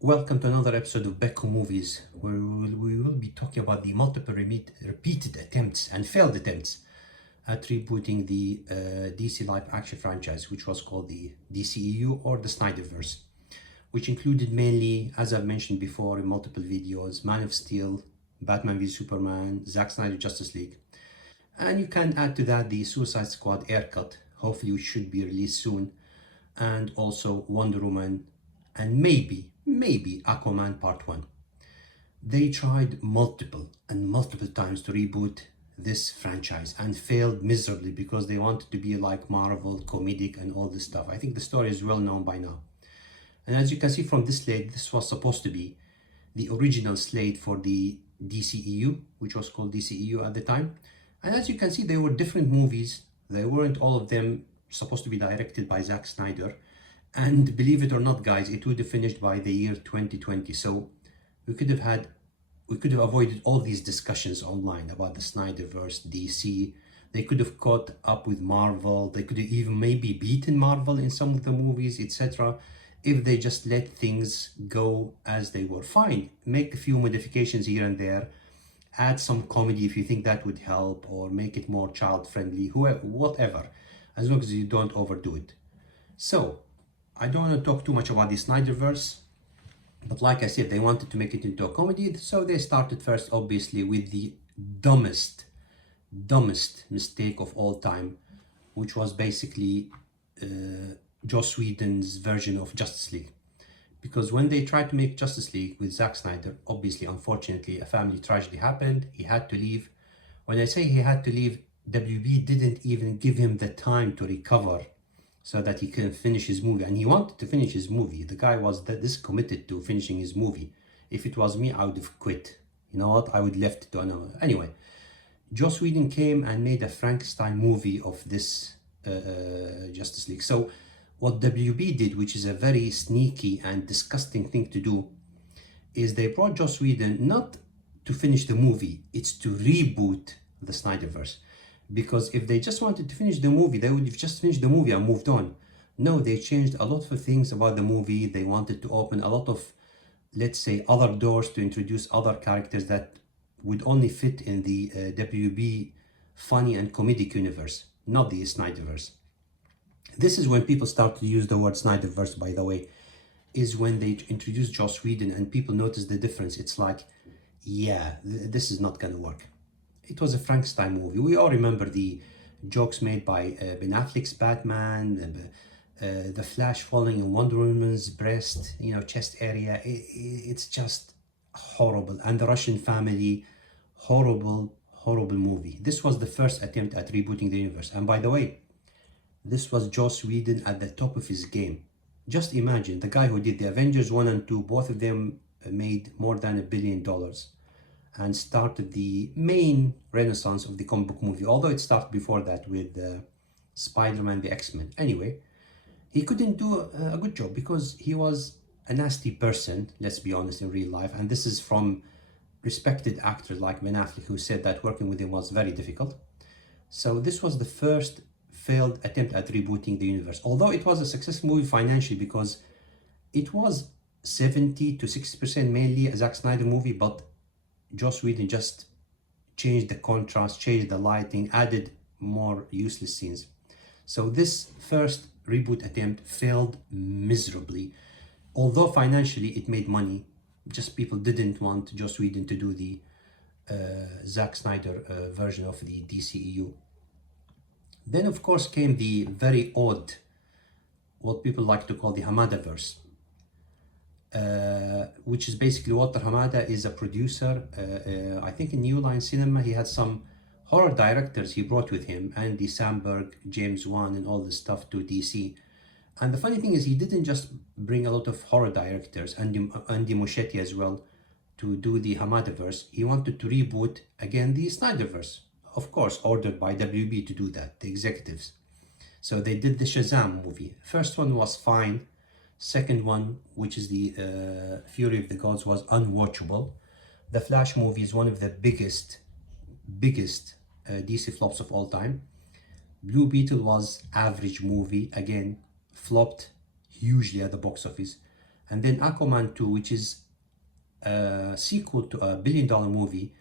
Welcome to another episode of Becco Movies, where we will be talking about the multiple repeated attempts and failed attempts at rebooting the DC live action franchise, which was called the DCEU or the Snyderverse, which included mainly, as I've mentioned before in multiple videos, Man of Steel, Batman v Superman, Zack Snyder Justice League, and you can add to that the Suicide Squad air cut, hopefully which should be released soon, and also Wonder Woman, and maybe Aquaman Part 1. They tried multiple times to reboot this franchise and failed miserably because they wanted to be like Marvel, comedic, and all this stuff. I think the story is well known by now. And as you can see from this slate, this was supposed to be the original slate for the DCEU, which was called DCEU at the time. And as you can see, they were different movies. They weren't all of them supposed to be directed by Zack Snyder. And believe it or not, guys, it would have finished by the year 2020. So we could have avoided all these discussions online about the Snyderverse, DC. They could have caught up with Marvel. They could have even maybe beaten Marvel in some of the movies, etc. if they just let things go as they were. Fine, make a few modifications here and there, add some comedy if you think that would help, or make it more child friendly, whoever, whatever, as long as you don't overdo it. So I don't want to talk too much about the Snyderverse, but like I said, they wanted to make it into a comedy, so they started first, obviously, with the dumbest mistake of all time, which was basically Joss Whedon's version of Justice League. Because when they tried to make Justice League with Zack Snyder, obviously, unfortunately, a family tragedy happened. He had to leave. When I say he had to leave, WB didn't even give him the time to recover so that he can finish his movie. And he wanted to finish his movie. The guy was this committed to finishing his movie. If it was me, I would have quit. You know what? I would left it to another. Anyway, Joss Whedon came and made a Frankenstein movie of this Justice League. So what WB did, which is a very sneaky and disgusting thing to do, is they brought Joss Whedon not to finish the movie, it's to reboot the Snyderverse. Because if they just wanted to finish the movie, they would have just finished the movie and moved on. No, they changed a lot of things about the movie. They wanted to open a lot of, let's say, other doors to introduce other characters that would only fit in the WB funny and comedic universe, not the Snyderverse. This is when people start to use the word Snyderverse, by the way, is when they introduce Joss Whedon and people notice the difference. It's like, yeah, this is not gonna work. It was a Frankenstein movie. We all remember the jokes made by Ben Affleck's Batman, the Flash falling in Wonder Woman's breast, chest area. It's just horrible. And the Russian family, horrible movie. This was the first attempt at rebooting the universe. And by the way, this was Joss Whedon at the top of his game. Just imagine, the guy who did the Avengers 1 and 2, both of them made more than $1 billion and started the main renaissance of the comic book movie, although it started before that with Spider-Man, the X-Men. Anyway, he couldn't do a good job because he was a nasty person, let's be honest, in real life. And this is from respected actors like Ben Affleck, who said that working with him was very difficult. So this was the first failed attempt at rebooting the universe, although it was a successful movie financially because it was 70 to 60% mainly a Zack Snyder movie, but Joss Whedon just changed the contrast, changed the lighting, added more useless scenes. So this first reboot attempt failed miserably. Although financially it made money, just people didn't want Joss Whedon to do the Zack Snyder version of the DCEU. Then of course came the very odd, what people like to call the Hamadaverse, which is basically Walter Hamada is a producer. I think in New Line Cinema he had some horror directors he brought with him, Andy Samberg, James Wan, and all this stuff to DC. And the funny thing is, he didn't just bring a lot of horror directors, Andy Muschietti as well, to do the Hamadaverse. He wanted to reboot again the Snyderverse, of course ordered by WB to do that, the executives. So they did the Shazam movie. First one was fine. Second one, which is the Fury of the Gods, was unwatchable. The Flash movie is one of the biggest DC flops of all time. Blue Beetle was average movie, again flopped hugely at the box office. And then Aquaman 2, which is a sequel to a billion-dollar movie,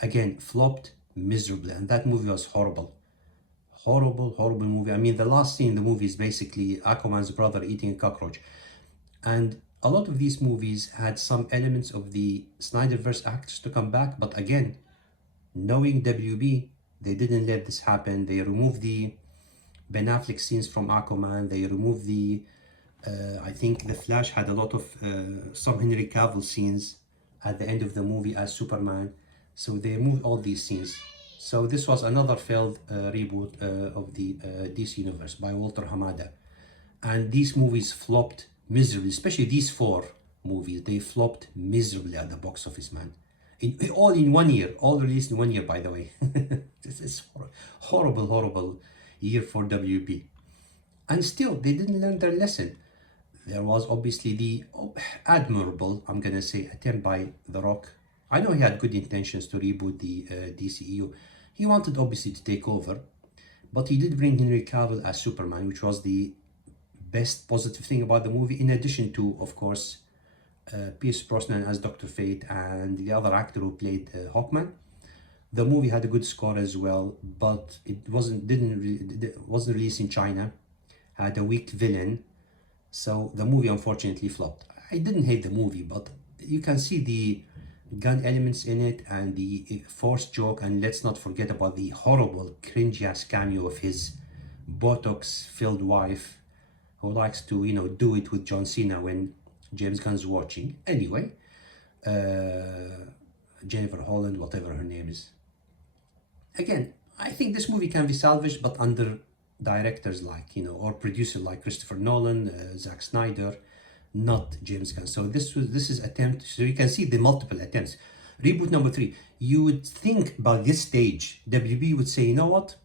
again flopped miserably, and that movie was horrible. Horrible movie. I mean, the last scene in the movie is basically Aquaman's brother eating a cockroach. And a lot of these movies had some elements of the Snyderverse actors to come back, but again, knowing WB, they didn't let this happen. They removed the Ben Affleck scenes from Aquaman. They removed the, I think The Flash had a lot of some Henry Cavill scenes at the end of the movie as Superman. So they removed all these scenes. So this was another failed reboot of the DC Universe by Walter Hamada. And these movies flopped miserably, especially these four movies. They flopped miserably at the box office, man. All in 1 year, all released in 1 year, by the way. This is horrible year for WB. And still, they didn't learn their lesson. There was obviously the admirable, I'm gonna say, attempt by The Rock. I know he had good intentions to reboot the DCEU. He wanted obviously to take over, but he did bring Henry Cavill as Superman, which was the best positive thing about the movie, in addition to, of course, Pierce Brosnan as Dr. Fate and the other actor who played Hawkman. The movie had a good score as well, but it wasn't released in China. Had a weak villain, so the movie unfortunately flopped. I didn't hate the movie, but you can see the gun elements in it and the forced joke, and let's not forget about the horrible cringy ass cameo of his Botox filled wife who likes to, you know, do it with John Cena when James Gunn's watching. Anyway, Jennifer Holland, whatever her name is. Again, I think this movie can be salvaged, but under directors like, you know, or producers like Christopher Nolan, Zack Snyder, not James Gunn. So this is attempt. So you can see the multiple attempts. Reboot number 3. You would think by this stage, WB would say, you know what?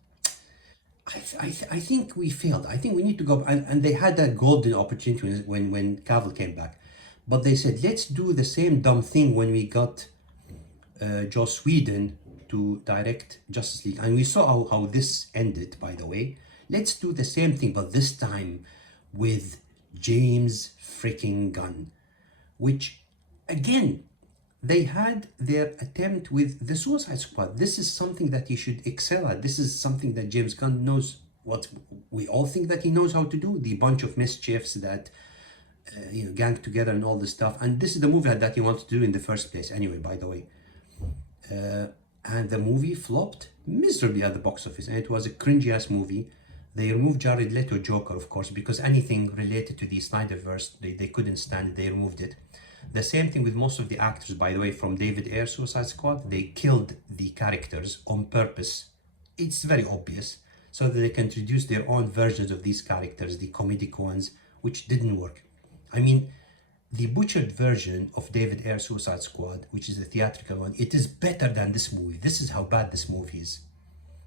I think we failed. I think we need to go. And they had that golden opportunity when Cavill came back. But they said, let's do the same dumb thing when we got Joss Whedon to direct Justice League. And we saw how this ended, by the way. Let's do the same thing, but this time with James freaking Gunn. Which, again, they had their attempt with the Suicide Squad. This is something that he should excel at. This is something that James Gunn knows, what we all think that he knows how to do. The bunch of mischiefs that, you know, gang together and all this stuff. And this is the movie that he wanted to do in the first place anyway, by the way. And the movie flopped miserably at the box office. And it was a cringy-ass movie. They removed Jared Leto Joker, of course, because anything related to the Snyderverse, they couldn't stand it. They removed it. The same thing with most of the actors, by the way, from David Ayer Suicide Squad. They killed the characters on purpose. It's very obvious, so that they can introduce their own versions of these characters, the comedic ones, which didn't work. I mean, the butchered version of David Ayer Suicide Squad, which is the theatrical one, it is better than this movie. This is how bad this movie is.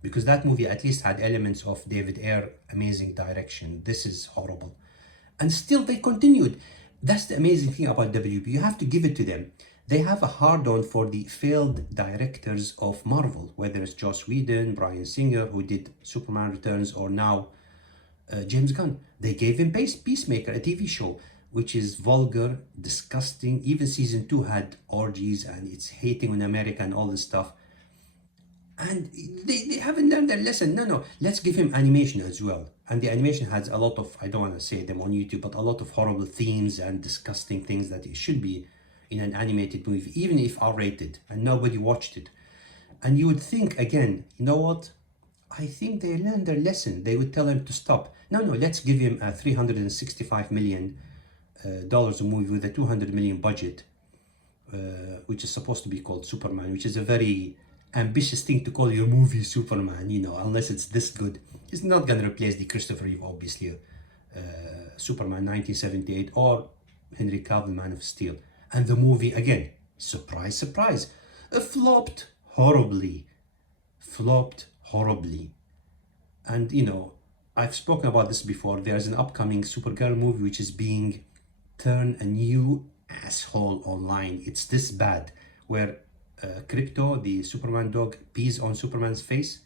Because that movie at least had elements of David Ayer amazing direction. This is horrible. And still they continued. That's the amazing thing about WB. You have to give it to them. They have a hard-on for the failed directors of Marvel, whether it's Joss Whedon, Bryan Singer, who did Superman Returns, or now James Gunn. They gave him Peacemaker, a TV show, which is vulgar, disgusting. Even season 2 had orgies and it's hating on America and all this stuff. And they haven't learned their lesson. No, let's give him animation as well. And the animation has a lot of, I don't want to say them on YouTube, but a lot of horrible themes and disgusting things that it should be in an animated movie, even if R-rated, and nobody watched it. And you would think, again, you know what? I think they learned their lesson. They would tell him to stop. No, let's give him a $365 million a movie with a $200 million budget, which is supposed to be called Superman, which is a very ambitious thing to call your movie Superman, you know, unless it's this good. It's not going to replace the Christopher Reeve, obviously, Superman 1978, or Henry Cavill Man of Steel. And the movie, again, surprise, flopped horribly. And, you know, I've spoken about this before. There's an upcoming Supergirl movie which is being turned a new asshole online. It's this bad, where Crypto, the Superman dog, pees on Superman's face.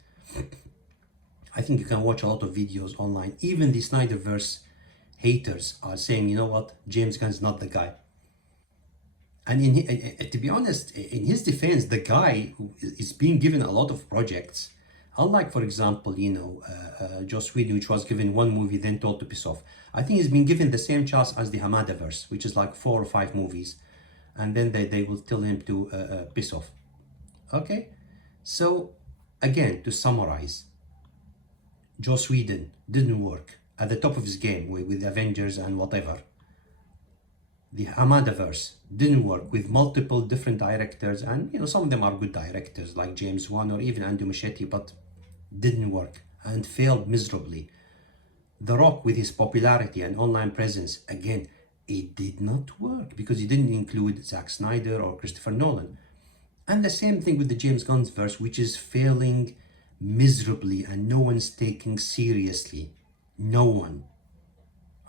I think you can watch a lot of videos online. Even the Snyderverse haters are saying, you know what, James Gunn's not the guy. And to be honest, in his defense, the guy who is being given a lot of projects, unlike, for example, Joss Whedon, which was given one movie, then told to piss off. I think he's been given the same chance as the Hamadaverse, which is like 4 or 5 movies, and then they will tell him to piss off. Okay? So, again, to summarize, Joss Whedon didn't work at the top of his game with Avengers and whatever. The Hamadaverse didn't work with multiple different directors, and some of them are good directors like James Wan or even Andy Muschietti, but didn't work and failed miserably. The Rock, with his popularity and online presence, again, it did not work because he didn't include Zack Snyder or Christopher Nolan. And the same thing with the James Gunn's verse, which is failing miserably and no one's taking seriously. No one.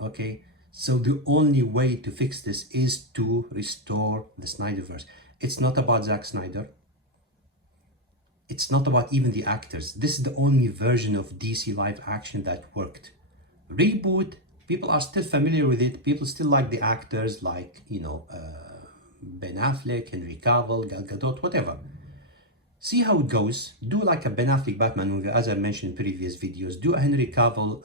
Okay? So the only way to fix this is to restore the Snyderverse. It's not about Zack Snyder. It's not about even the actors. This is the only version of DC live action that worked. Reboot, people are still familiar with it. People still like the actors like, Ben Affleck, Henry Cavill, Gal Gadot, whatever. See how it goes. Do like a Ben Affleck Batman movie, as I mentioned in previous videos. Do a Henry Cavill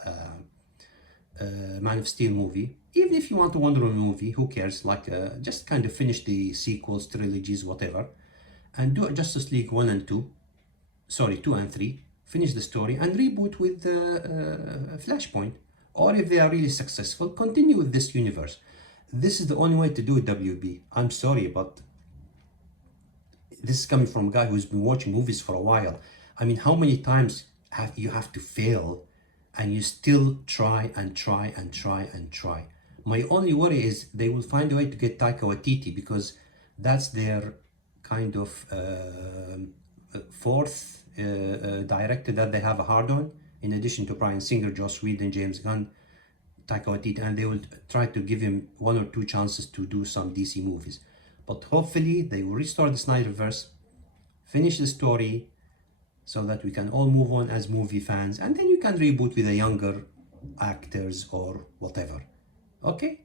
Man of Steel movie. Even if you want a Wonder Woman movie, who cares? Just kind of finish the sequels, trilogies, whatever. And do a Justice League 1 and 2. Sorry, 2 and 3. Finish the story and reboot with Flashpoint. Or if they are really successful, continue with this universe. This is the only way to do it, WB. I'm sorry, but this is coming from a guy who's been watching movies for a while. I mean, how many times you have to fail and you still try and try and try and try? My only worry is they will find a way to get Taika Waititi, because that's their kind of fourth director that they have a hard on, in addition to Bryan Singer, Joss Whedon, James Gunn, Taika Waititi, and they will try to give him 1 or 2 chances to do some DC movies. But hopefully they will restore the Snyderverse, finish the story, so that we can all move on as movie fans, and then you can reboot with the younger actors or whatever. Okay?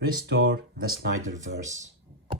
Restore the Snyderverse.